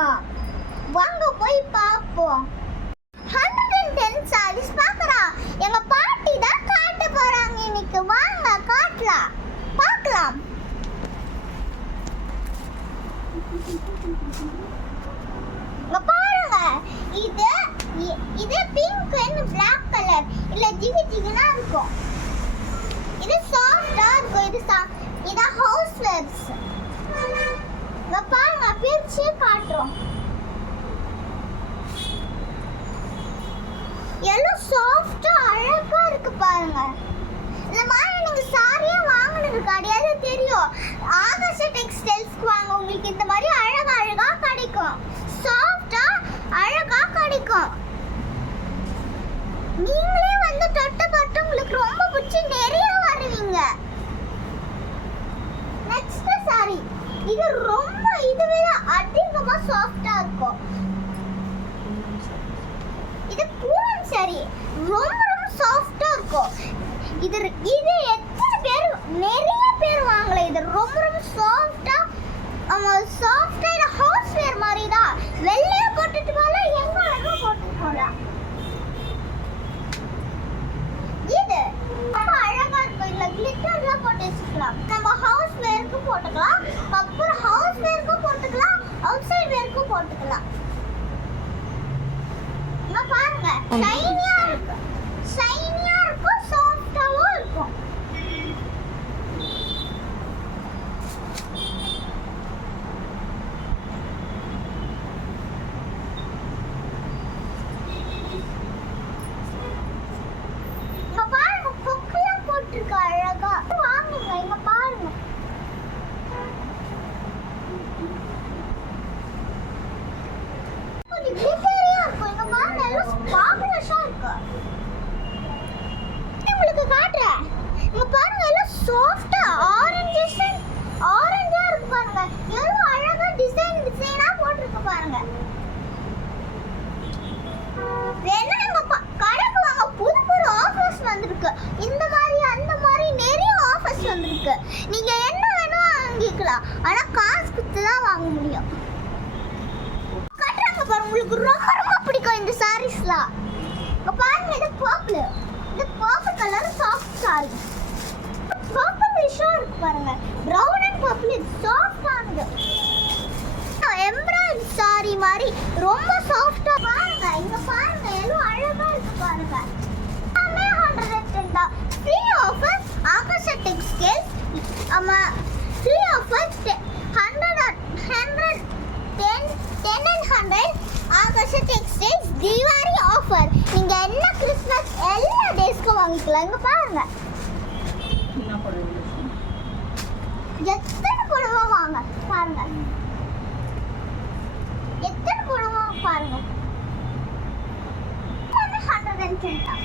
பார்க்கலாம். வாங்க போய் பார்ப்போம். 110 sarees பார்க்கலாம். எங்க பாட்டி தான் காட்ட போறாங்க இன்னைக்கு. வாங்க காட்டலாம், பார்க்கலாம். பாருங்க, இது பிங்க் அண்ட் black கலர். இல்ல ஜிகு ஜிகுனா இருக்கும். இது சாஃப்ட்டா இருக்கும். இது ஹவுஸ் வேர்ஸ். பாருங்க, பிரிச்சு காட்டுறோம். எல்லாம் சாஃப்ட்டா அழகா இருக்கு பாருங்க. இந்த மாதிரி நீங்க சாரியா வாங்குனது கிடையாது தெரியும். ஆகாஷ் டெக்ஸ்டைல்ஸ்க்கு வாங்க, உங்களுக்கு இந்த மாதிரி அழகா அழகா கிடைக்கும். சாஃப்ட்டா அழகா கிடைக்கும். நீங்களே வந்து தொட்ட பட்டு உங்களுக்கு ரொம்ப பிடிச்சி நிறைய வருவீங்க. நெக்ஸ்ட் சாரி, இது ரொம்ப இதுவே அதிகமா சாஃப்ட்டா இருக்கும். இது பூனம் சாரி, ரொம்ப ரொம்ப சாஃப்ட்டா இருக்கும். இது எத்தனை பேர் நிறைய பேர் வாங்கல. இது ரொம்ப ரொம்ப சாஃப்ட்டா சாஃப்ட்டா ஹவுஸ் வேர் மாதிரி தான். வெள்ளையா போட்டுட்டு போல, எங்க அழகா போட்டுட்டு போலாம். இது ரொம்ப அழகா இருக்கும். இல்ல கிளிட்டர்லாம் போட்டு வச்சுக்கலாம். நம்ம ஹவுஸ் வேருக்கு போட்டுக்கலாம், அப்புறம் ஹவுஸ் வேருக்கு போட்டுக்கலாம், அவுட் சைடு வேருக்கு போட்டுக்கலாம். இங்க பாருங்க, ஷைனியா இருக்கு. ஷைனியா இருக்கும், சாஃப்ட்டாவும் இருக்கும். இங்க பாருங்க, கொக்கெல்லாம் போட்டிருக்கு அழகா. வாங்குங்க, இங்க பாருங்க. கொஞ்சம் கிளிட்டரியா இருக்கும். இங்க பாருங்க, எல்லாம் ஸ்பார்க்லஷா இருக்கு. உங்களுக்கு காட்டுறேன். இங்க பாருங்க, எல்லாம் சாஃப்ட்டா ஆரஞ்சா இருக்கு பாருங்க. எவ்வளவு அழகா டிசைனா போட்டிருக்கு பாருங்க. வேணா நம்ம கடைக்கு வாங்க, புது ஆஃபர்ஸ் வந்திருக்கு. இந்த மாதிரி அந்த மாதிரி நிறைய ஆஃபர்ஸ் வந்திருக்கு. நீங்க என்ன வேணா வாங்கிக்கலாம், ஆனா காசு கொடுத்து தான் வாங்க முடியும். கட்டுறாங்க பாருங்க, உங்களுக்கு ரொம்ப ரொம்ப பிடிக்கும் இந்த சாரீஸ்லாம். பாருங்க, இது பர்பிள். இது purple colour soft sorry. Purple விஷயம் இருக்கு பாருங்க. பிரவுன் அண்ட் பர்பிள், இது சாஃப்டானது. எம்ப்ராய்டரி சாரி மாதிரி ரொம்ப சாஃப்ட்டா. பாருங்க, இங்க பாருங்க, எல்லாம் அழகா இருக்கு பாருங்க. எல்லாமே 110 தான். Free offer Akash textiles. Free offer 10 Akash textiles Deepavali offer. நீங்க என்ன கிறிஸ்மஸ் எல்லா டேஸ்க்கும் வாங்கிக்கலாம். இங்க பாருங்க, எத்தனை புடவை வாங்க பாருங்க. எத்தனை புடவை பாருங்க. 110 தான்.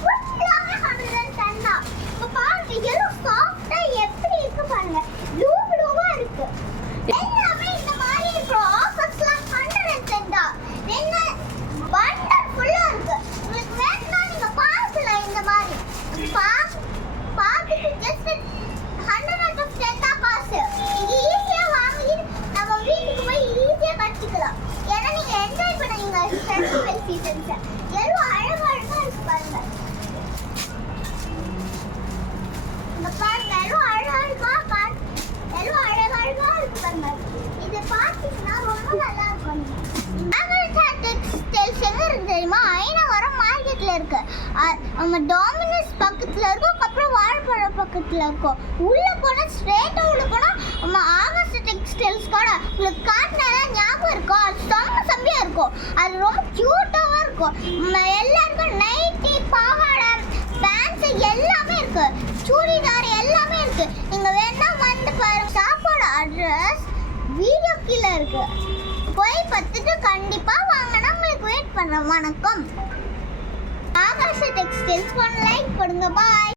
ஃபுல்லாவே 110 தான். இப்ப பாருங்க, எல்லாம் சாஃப்ட்டா எப்படி இருக்கு பாருங்க. ப்ளூவா இருக்கு. எல்லாமே இந்த மாதிரி இருக்கு. ஆஃபர்ஸ்லாம் 110 தான். என்ன பண்டல் ஃபுல்லா இருக்கு. உங்களுக்கு வேணும்னா நீங்க பார்க்கலாம். இந்த மாதிரி பார்த்துட்டு ஜஸ்ட் 110 தான் காசு. நீங்க ஈஸியா வாங்கி நம்ம வீட்டுக்கு போய் ஈஸியா கட்டிக்கலாம். ஏன்னா நீங்க என்ஜாய் பண்ணுவீங்க ஃபெஸ்டிவல் சீசன்ஸ். எவ்வளவு அழகா இருக்கு பாருங்க. இந்த பாருங்க, எவ்வளவு அழகா இருக்கு பாருங்க. இது பார்த்தீங்கன்னா ரொம்ப நல்லா இருக்கும். ஆகாஷ் டெக்ஸ்டைல்ஸ் எங்க இருக்கு தெரியுமா? ஐநாவரம் மார்க்கெட்ல இருக்கு. நம்ம டாமினஸ் பக்கத்துல இருக்கும், அப்புறம் வாழைப்பழம் பக்கத்துல இருக்கும். உள்ள போனா ஸ்ட்ரெயிட்டா உள்ள போனா நம்ம ஆகாஷ் டெக்ஸ்டைல்ஸ் கூட உங்களுக்கு காட்டினால ஞாபகம் இருக்கும். அது செம்மையா இருக்கும். அது ரொம்ப கியூட்டாவா இருக்கும். எல்லாருக்கும் நைட்டி, பாவாடை, பேண்ட்ஸ் எல்லாமே இருக்கு. சுடிதார் எல்லாமே இருக்கு. நீங்க வேணா வந்து பாருங்க. ஷாப்போட அட்ரஸ் வீடியோ கீழே இருக்கு. போய் பார்த்துட்டு கண்டிப்பா வாங்கினா உங்களுக்கு வெயிட் பண்றேன். வணக்கம். ஆகாஷ் டெக்ஸ்டைல்ஸ் லைக் பண்ணுங்க. பாய்.